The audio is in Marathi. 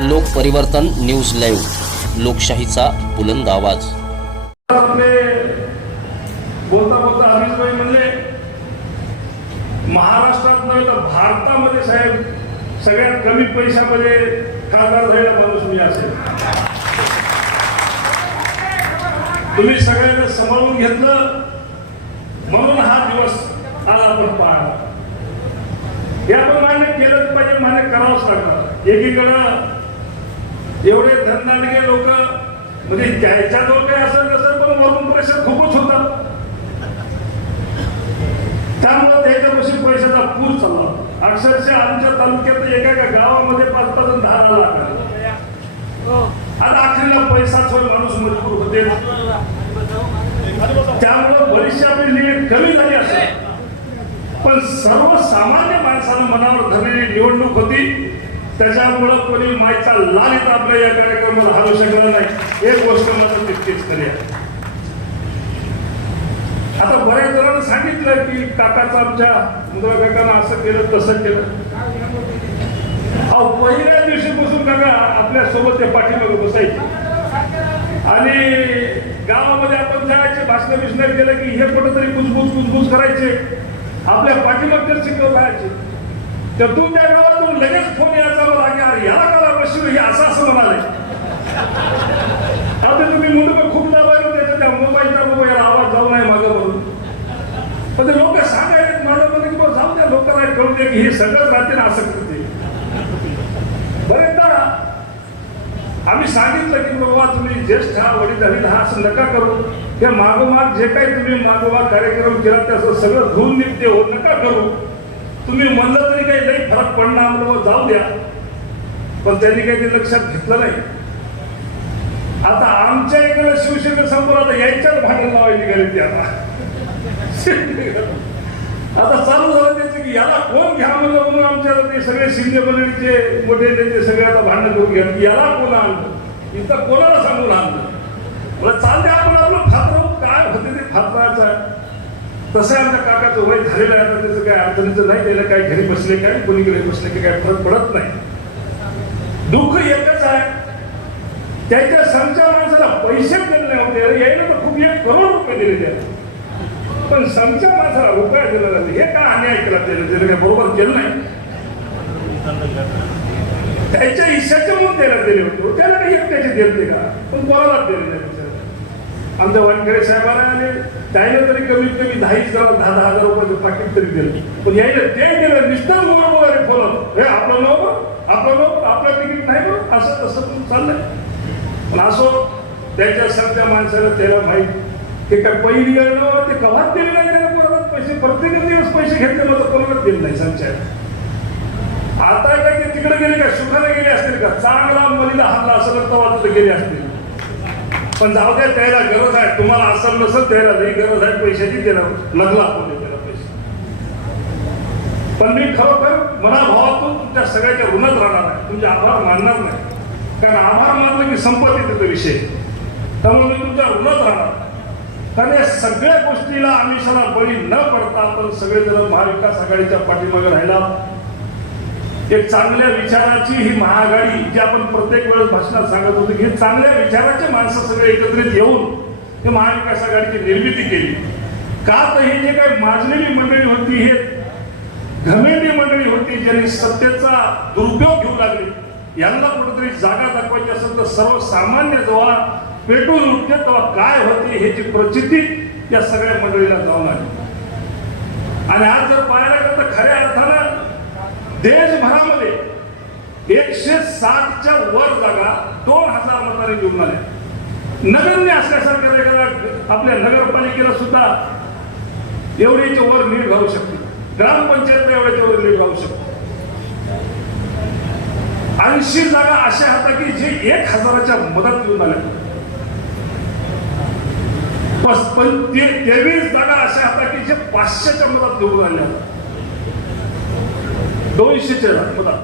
लोकपरिवर्तन न्यूज लाईव्ह. लोकशाहीचा बुलंद आवाज. आपले बोलता बोलता अमितभाई म्हणले महाराष्ट्रात नव्हे तर भारतामध्ये साहेब सगळ्यात कमी पैशामध्ये खासदार झालेला माणूस मी असेल. तुम्ही सगळ्यांना सांभाळून घेतलं म्हणून हा दिवस आज आपण पाहणार. हे आपण मान्य केलंच पाहिजे मान्य करावंच लागणार. एकीकडं एवढे धनदांडगे लोक म्हणजे त्याच्याजवळ काही असं नसेल पण वरून प्रेशर खूपच होता. त्यामुळे त्याच्यापासून पैशाचा पूर चालला. अक्षरशः आमच्या तालुक्यात एका एका गावामध्ये पाच पाच आणि दहा दहा लाख आता अखेरला पैसाच होय माणूस मजबूर होते त्यामुळं बरीचशी आपली कमी झाली असेल. पण सर्वसामान्य माणसानं मनावर धरलेली निवडणूक होती. त्याच्यामुळं कोणी मायचा लाल आपल्या या कार्यक्रमाला हलू शकला नाही. एक गोष्ट मात्र तितकीच करूया आता बऱ्याच जणांना सांगितलं की काकाचं आमच्या मुद्रा काकानं असं केलं तसं केलं. अहो पहिल्या दिवशीपासून काका आपल्यासोबत ते पाठीमागे बसायचे. आणि गावामध्ये आपण जायचे भाषण बिषण केलं की हे कुठेतरी कुजबूज कुजबूज करायचे. आपल्या पाठीमागच्या शिकवत राहायचे. तर तू त्या गावात लगेच फोन यायचा मला की अरे याला काला बसलो हे असं असं म्हणाले. आता तुम्ही मुलं खूप दाबायला त्याच्या त्या मोबाईलचा बाबा याला आवाज जाऊ नये मागं म्हणून पण ते लोक सांगायचे माझं म्हणणं की जाऊ द्या लोकांना कळू दे की हे सगळंच राहते ना असं करते बरेचदा आम्ही सांगितलं की बाबा तुम्ही ज्येष्ठ हा वडील हा असं नका करू. हे मागोमाग जे काही तुम्ही मागोमाग कार्यक्रम केला त्याचं सगळं धुवून निघते हो नका करू. तुम्ही म्हणलं तरी काही नाही फरक पडणार म्हणून जाऊ द्या. पण त्यांनी काही ते लक्षात घेतलं नाही. आता आमच्या इकडे शिवसेना समोर आता यायच्याच भांडण लावायची गरज ते आता. आता चालू झालं त्याचं की याला कोण घ्या म्हणलं म्हणून आमच्या ते सगळे शिंदे मंडळीचे मोठे नेते सगळे आता भांडण करून घ्या याला कोण आणलं? इथं कोणाला सांगून आणलं? मला चालते आपण आपलं खात्र काय होते ते खात्राचं तसं आमच्या काकाचं वय झालेलं आहे आता. काय अडचणीचं नाही त्याला काय घरी बसले काय कोणीकडे बसले की काय फरक पडत नाही. दुःख एकच आहे. त्याच्या समच्या माणसाला पैसे दिले नाही होते. अरे यायला तर खूप एक करोड रुपये दिले त्याला पण समच्या माणसाला रुपया दिला नाही हे काय अन्याय केला त्याला त्याला काय बरोबर केलं नाही. त्याच्या हिश्श्याचे म्हणून त्याला दिले होते. त्याला काही एकट्याचे दिले का? पण कोणाला दिले नाही आमच्या वानखेडे साहेबांना आले त्याने तरी कमीत कमी दहा जरा दहा दहा हजार रुपयाचं पाकिट तरी दिलं. पण यायला ते दिलं नुसतं मोबाईल वगैरे फोन हे आपलं नाव आपलं नाव आपलं तिकीट नाही मग असं तसं पण चाललंय. पण असो त्याच्या सगळ्या माणसाला त्याला माहीत ते काय पहिली वेळ ते कवाच दिले नाही त्याला कोणालाच पैसे प्रत्येक दिवस पैसे घेतले मला कोणालाच दिले नाही संचय आता काय ते तिकडे गेले का सुखाने गेले असतील का? चांगला मुलीला हल्ला असं तर तिथे गेले असतील. पण जाऊ द्या त्याला गरज आहे. तुम्हाला असं नसेल त्याला नाही गरज आहे. पैशाची त्याला लागला आपण त्याला पैसे. पण मी खरोखर मनाभावातून तुमच्या सगळ्याच्या ऋणात राहणार आहे तुमचे आभार मानणार नाही. कारण आभार मानलं की संपत्ती तिथं विषय. त्यामुळे मी तुमच्या ऋणात राहणार कारण या सगळ्या गोष्टीला आमिषाला बळी न पडता आपण सगळेजण महाविकास आघाडीच्या पाठीमागे राहिला एक चांगल्या विचाराची ही महाआघाडी जी आपण प्रत्येक वेळेस भाषणात सांगत होतो हे चांगल्या विचाराचे माणसं सगळे एकत्रित येऊन हे महाविकास आघाडीची निर्मिती केली. का तर हे जे काही माजलेली मंडळी होती हे घमेली मंडळी होती ज्यांनी सत्तेचा दुरुपयोग घेऊ लागले यांना कुठेतरी जागा दाखवायची असेल तर सर्वसामान्य जेव्हा पेटून उठते तेव्हा काय होते ह्याची प्रचिती या सगळ्या मंडळीला जाऊन आली. आणि आज जर पाहायला गेलं तर खऱ्या अर्थानं देशभरामध्ये एकशे साठच्या वर जागा दोन हजार मतांनी निवडून आल्या. नगरने असल्यासारख्या एखादा आपल्या नगरपालिकेला सुद्धा एवढ्याच्या वर नीट घालू शकते ग्रामपंचायत एवढ्याच्या वर नीट घालू शकते ऐंशी जागा अशा होत्या की जे एक हजाराच्या मदत येऊन आल्या. पस- पण ते तेवीस जागा अशा होत्या की जे पाचशेच्या मदत निवडून आल्या. 同意してちゃうこ